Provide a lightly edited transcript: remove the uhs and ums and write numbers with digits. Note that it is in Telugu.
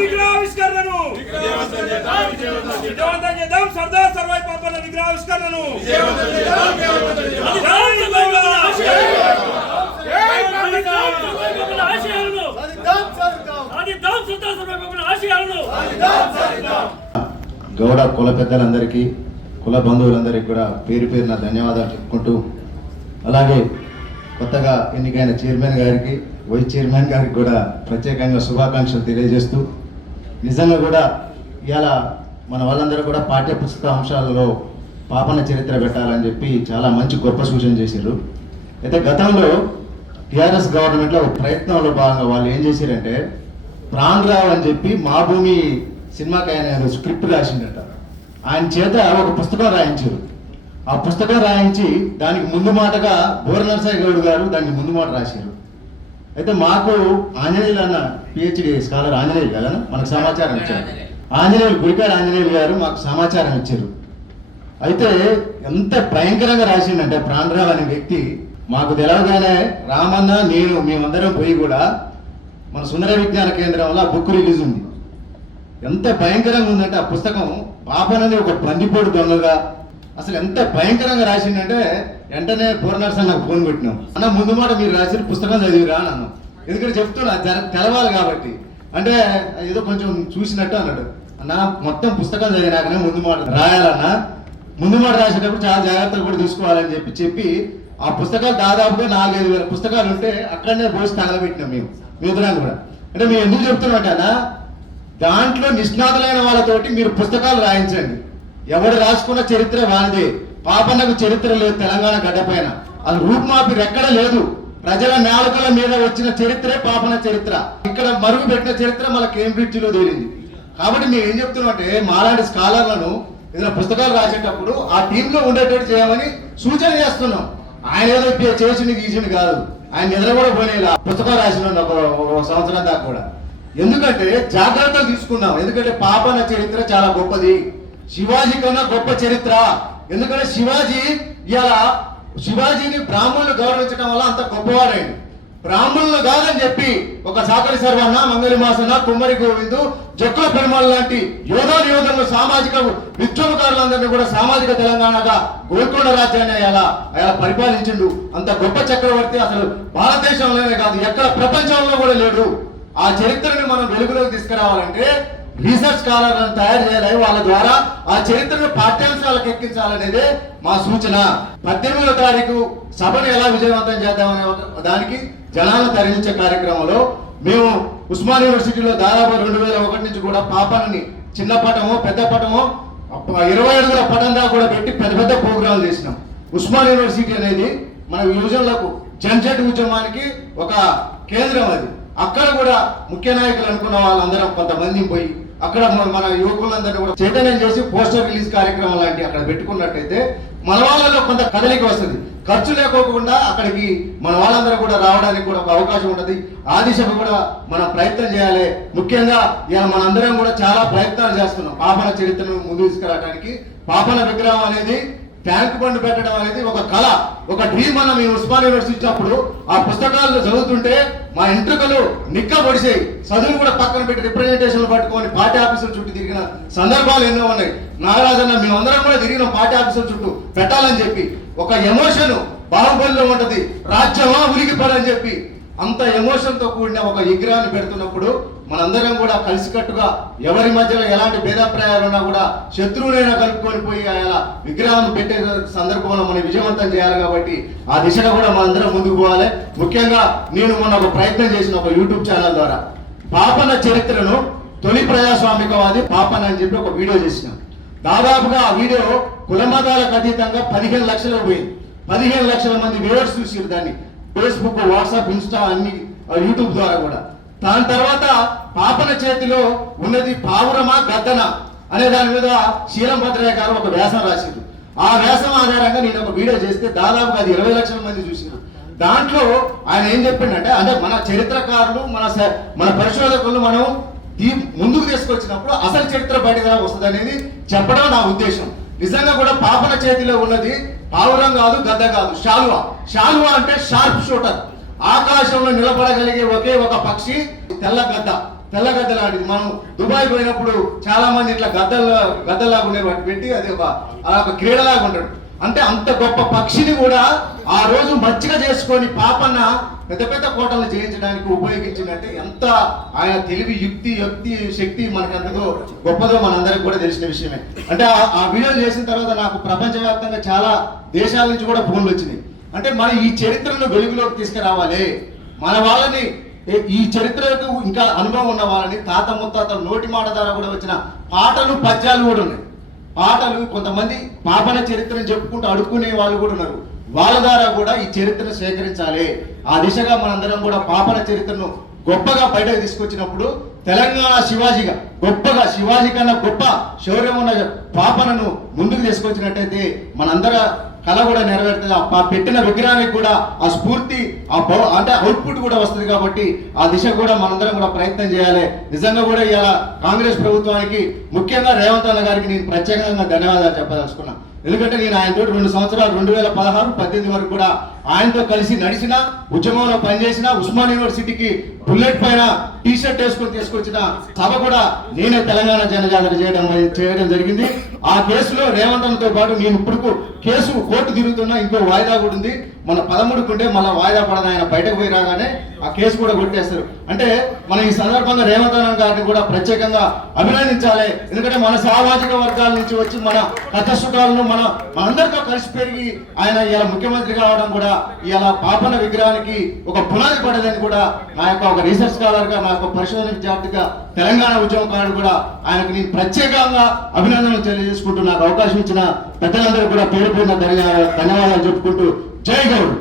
విగ్రహావిష్కరణను విజయవంతం చేద్దాం. సర్దార్ సర్వాయి పాపన్న విగ్రహావిష్కరణను గౌడ కుల పెద్దలందరికీ కుల బంధువులందరికీ కూడా పేరు పేరున ధన్యవాదాలు చెప్పుకుంటూ, అలాగే కొత్తగా ఎన్నికైన చైర్మన్ గారికి వైస్ చైర్మన్ గారికి కూడా ప్రత్యేకంగా శుభాకాంక్షలు తెలియజేస్తూ, నిజంగా కూడా ఇవాళ మన వాళ్ళందరూ కూడా పాఠ్య పుస్తక అంశాలలో పాపన చరిత్ర పెట్టాలని చెప్పి చాలా మంచి గొప్ప సూచన చేశారు. అయితే గతంలో టీఆర్ఎస్ గవర్నమెంట్లో ఒక ప్రయత్నంలో భాగంగా వాళ్ళు ఏం చేశారంటే, ప్రాణరావు అని చెప్పి మా భూమి సినిమాకి ఆయన స్క్రిప్ట్ రాసిండట. ఆయన చేత ఒక పుస్తకం రాయించారు. ఆ పుస్తకం రాయించి దానికి ముందు మాటగా బోర నరసయ్య గౌడ్ గారు దానికి ముందు మాట రాశారు. అయితే మాకు ఆంజనేయులు అన్న పిహెచ్డి స్కాలర్ ఆంజనేయులు కదా మనకు సమాచారం ఇచ్చారు. ఆంజనేయులు గుడికాడ ఆంజనేయులు గారు మాకు సమాచారం ఇచ్చారు. అయితే ఎంత భయంకరంగా రాసిండంటే ప్రాణరావు అనే వ్యక్తి, మాకు తెలవగానే రామన్న నేను మేమందరం పోయి కూడా మన సుందర విజ్ఞాన కేంద్రంలో ఆ బుక్ రిలీజ్ ఉంది. ఎంత భయంకరంగా ఉందంటే ఆ పుస్తకం పాపనని ఒక బందిపోటు దొంగగా అసలు ఎంత భయంకరంగా రాసిండంటే వెంటనే పూర్ణర్స్ నాకు ఫోన్ పెట్టినాం, అన్న ముందు మాట మీరు రాసిన పుస్తకం చదివిరా అన్నాను. ఎందుకంటే చెప్తున్నా తెలవాలి కాబట్టి. అంటే ఏదో కొంచెం చూసినట్టు అన్నాడు. అన్న మొత్తం పుస్తకం చదివినాకనే ముందు మాట రాయాలన్నా, ముందు మాట రాసేటప్పుడు చాలా జాగ్రత్తలు కూడా తీసుకోవాలని చెప్పి ఆ పుస్తకాలు దాదాపుగా 4-5 వేల పుస్తకాలు ఉంటే అక్కడనే పోసి తగలబెట్టినాం మేము కూడా. అంటే మేము ఎందుకు చెప్తున్నాం అన్న, దాంట్లో నిష్ణాతులైన వాళ్ళతోటి మీరు పుస్తకాలు రాయించండి. ఎవరు రాసుకున్న చరిత్ర వాళ్ళదే. పాపన్నకు చరిత్ర లేదు తెలంగాణ గడ్డపైన, అది రూపుమాపి ఎక్కడ లేదు. ప్రజల నాలుకల మీద వచ్చిన చరిత్రే పాపన చరిత్ర. ఇక్కడ మరుగు పెట్టిన చరిత్ర మన కేంబ్రిడ్జిలో తేలింది. కాబట్టి మేము ఏం చెప్తున్నాం అంటే, మాలాంటి స్కాలర్లను ఏదైనా పుస్తకాలు రాసేటప్పుడు ఆ టీంలో ఉండేటట్టు చేయమని సూచన చేస్తున్నాం. ఆయన ఏదో చేసింది గీసింది కాదు, ఆయన నిద్ర కూడా పోయినా పుస్తకాలు రాసిన ఒక సంవత్సరం దాకా కూడా. ఎందుకంటే జాగ్రత్తలు తీసుకున్నాం. ఎందుకంటే పాపన చరిత్ర చాలా గొప్పది, శివాజీ కన్నా గొప్ప చరిత్ర. ఎందుకంటే శివాజీని బ్రాహ్మణులు గౌరవించడం వల్ల అంత గొప్పవాడైంది. బ్రాహ్మణులు కాదని చెప్పి ఒక సాకలి సర్వన్న, మంగళి మాసన్న, కుమ్మరి గోవిందు, జక్కుల పెరుమాళ్ లాంటి యోధులు సామాజిక విద్రోహకారులందరినీ కూడా సామాజిక తెలంగాణగా గోల్కొండ రాజ్యాన్ని అలా పరిపాలించిండు. అంత గొప్ప చక్రవర్తి అసలు భారతదేశంలోనే కాదు ఎక్కడ ప్రపంచంలో కూడా లేడు. ఆ చరిత్రని మనం వెలుగులోకి తీసుకురావాలంటే రీసెర్చ్ స్కాలర్లను తయారు చేయాలి. వాళ్ళ ద్వారా ఆ చరిత్రను పాఠ్యాంశాలకు ఎక్కించాలనేదే మా సూచన. 18వ తారీఖు సభను ఎలా విజయవంతం చేద్దామనే దానికి జనాలను తరలించే కార్యక్రమంలో మేము ఉస్మాన్ యూనివర్సిటీలో దాదాపు 2001 నుంచి కూడా పాపనని చిన్న పటమో పెద్ద పటమో 20 అడుగుల పటం దాకా కూడా పెట్టి పెద్ద ప్రోగ్రాంలు చేసినాం. ఉస్మాన్ యూనివర్సిటీ అనేది మన యువజనులకు జన్జట్ ఉద్యమానికి ఒక కేంద్రం. అది అక్కడ కూడా ముఖ్య నాయకులు అనుకున్న వాళ్ళందరం కొంతమంది పోయి అక్కడ మన యువకులందరినీ కూడా చైతన్యం చేసి పోస్టర్ రిలీజ్ కార్యక్రమం లాంటి అక్కడ పెట్టుకున్నట్టయితే మన వాళ్ళలో కొంత కదలిక వస్తుంది. ఖర్చు లేకోకుండా అక్కడికి మన వాళ్ళందరూ కూడా రావడానికి కూడా ఒక అవకాశం ఉంటుంది. ఆ దిశకు కూడా మనం ప్రయత్నం చేయాలి. ముఖ్యంగా ఇలా మనందరం కూడా చాలా ప్రయత్నాలు చేస్తున్నాం పాపన చరిత్రను ముందు తీసుకురావడానికి. పాపన విగ్రహం అనేది ట్యాంక్ బండ్ పెట్టడం అనేది ఒక కళ, ఒక డ్రీమ్ అన్న మేము ఉస్మాన్ యూనివర్సిటీ అప్పుడు ఆ పుస్తకాలను చదువుతుంటే మా ఇంట్రుకలు నిక్కబడిసాయి. చదువులు కూడా పక్కన పెట్టి రిప్రజెంటేషన్లు పట్టుకొని పార్టీ ఆఫీసుల చుట్టూ తిరిగిన సందర్భాలు ఎన్నో ఉన్నాయి. నాగరాజన్న మేమందరం కూడా తిరిగిన పార్టీ ఆఫీసుల చుట్టూ పెట్టాలని చెప్పి ఒక ఎమోషన్ బాహుబలిలో ఉంటది, రాజ్యమా ఉలికిపడని చెప్పి అంత ఎమోషన్తో కూడిన ఒక విగ్రహాన్ని పెడుతున్నప్పుడు మనందరం కూడా కలిసికట్టుగా ఎవరి మధ్యలో ఎలాంటి భేదాభిప్రాయాలు ఉన్నా కూడా శత్రువులైనా కలుపుకొని పోయి అలా విగ్రహాన్ని పెట్టే సందర్భంలో మనం విజయవంతం చేయాలి. కాబట్టి ఆ దిశగా కూడా మనందరం ముందుకు పోవాలి. ముఖ్యంగా నేను మొన్న ఒక ప్రయత్నం చేసిన ఒక యూట్యూబ్ ఛానల్ ద్వారా పాపన చరిత్రను తొలి ప్రజాస్వామికవాది పాపన అని చెప్పి ఒక వీడియో చేసినాం. దాదాపుగా ఆ వీడియో కులమతాలకు అతీతంగా 15 లక్షలకు పోయింది. 15 లక్షల మంది వ్యూవర్స్ చూసారు దాన్ని. ఫేస్బుక్, వాట్సాప్, ఇన్స్టా అన్ని యూట్యూబ్ ద్వారా కూడా. దాని తర్వాత పాపన చేతిలో ఉన్నది పావురమా గద్దన అనే దాని మీద శీలం భద్రయ్య గారు ఒక వ్యాసం రాశారు. ఆ వ్యాసం ఆధారంగా నేను ఒక వీడియో చేస్తే దాదాపుగా అది 20 లక్షల మంది చూసారు. దాంట్లో ఆయన ఏం చెప్పిండంటే, అంటే మన చరిత్రకారులు మన పరిశోధకులు మనం ముందుకు తీసుకొచ్చినప్పుడు అసలు చరిత్ర బయటగా వస్తుంది అనేది చెప్పడం నా ఉద్దేశం. నిజంగా కూడా పాపన చేతిలో ఉన్నది పావురం కాదు, గద్ద కాదు, శాలువా. శాలువా అంటే షార్ప్ షూటర్. ఆకాశంలో నిలబడగలిగే ఒకే ఒక పక్షి తెల్లగద్ద లాంటిది. మనం దుబాయ్ పోయినప్పుడు చాలా మంది ఇట్లా గద్దలాగా ఉండే వాటి పెట్టి అది అలా ఒక క్రీడలాగా ఉంటాడు. అంటే అంత గొప్ప పక్షిని కూడా ఆ రోజు మచ్చిక చేసుకొని పాపన్న పెద్ద పెద్ద కోటలు జయించడానికి ఉపయోగించిందంటే ఎంత ఆయన తెలివి యుక్తి శక్తి మనకి అందులో గొప్పదో మనందరికి కూడా తెలిసిన విషయమే. అంటే ఆ వీడియో చేసిన తర్వాత నాకు ప్రపంచవ్యాప్తంగా చాలా దేశాల నుంచి కూడా ఫోన్లు వచ్చినాయి. అంటే మన ఈ చరిత్రను వెలుగులోకి తీసుకురావాలి, మన వాళ్ళని ఈ చరిత్రకు ఇంకా అనుభవం ఉన్న వాళ్ళని తాత ముత్తాతల నోటి మాట ద్వారా కూడా వచ్చిన పాటలు పద్యాలు కూడా ఉన్నాయి. పాటలు కొంతమంది పాపన చరిత్రను చెప్పుకుంటూ అడుక్కునే వాళ్ళు కూడా ఉన్నారు. వాళ్ళ ద్వారా కూడా ఈ చరిత్రను సేకరించాలి. ఆ దిశగా మనందరం కూడా పాపన చరిత్రను గొప్పగా బయటకు తీసుకొచ్చినప్పుడు తెలంగాణ శివాజీ కన్నా గొప్ప శౌర్యం ఉన్న పాపనను ముందుకు తీసుకొచ్చినట్టయితే మనందర కళ కూడా నెరవేరుతుంది. ఆ పెట్టిన విగ్రహానికి కూడా ఆ స్ఫూర్తి అంటే అవుట్పుట్ కూడా వస్తుంది. కాబట్టి ఆ దిశ కూడా మనందరం కూడా ప్రయత్నం చేయాలి. నిజంగా కూడా ఇలా కాంగ్రెస్ ప్రభుత్వానికి ముఖ్యంగా రేవంత్ అన్న గారికి నేను ప్రత్యేకంగా ధన్యవాదాలు చెప్పదలుచుకున్నా. ఎందుకంటే నేను ఆయనతో 2 సంవత్సరాలు 2016-18 వరకు కూడా ఆయనతో కలిసి నడిచిన, ఉద్యమంలో పనిచేసిన, ఉస్మాన్ యూనివర్సిటీకి బుల్లెట్ పైన టీషర్ట్ వేసుకొని తీసుకొచ్చిన సభ కూడా నేనే తెలంగాణ జనజాతర చేయడం జరిగింది. ఆ కేసులో రేవంత్ అన్నతో పాటు నేను ఇప్పుడు కేసు కోర్టు తిరుగుతున్నా, ఇంకో వాయిదా కూడా ఉంది. మన 13 ఉంటే మళ్ళీ వాయిదా పడని ఆయన బయటకు పోయి రాగానే ఆ కేసు కూడా కొట్టేస్తారు. అంటే మనం ఈ సందర్భంగా రేవంత్ అన్న గారిని కూడా ప్రత్యేకంగా అభినందించాలి. ఎందుకంటే మన సామాజిక వర్గాల నుంచి వచ్చి మన కథసుటాలను మనందరితో కలిసి పెరిగి ఆయన ఇలా ముఖ్యమంత్రి కావడం కూడా ఇలా పాపన విగ్రహానికి ఒక పునాది పడేదని కూడా నా యొక్క ఒక రీసెర్చ్ స్కాలర్ గా, నా యొక్క పరిశోధన విద్యార్థిగా, తెలంగాణ ఉద్యమకారుడు కూడా ఆయనకు నేను ప్రత్యేకంగా అభినందనలు తెలియజేసుకుంటూ నాకు అవకాశం ఇచ్చిన పెద్దలందరూ కూడా పేరు ధన్యవాదాలు చెప్పుకుంటూ జై గౌడ్.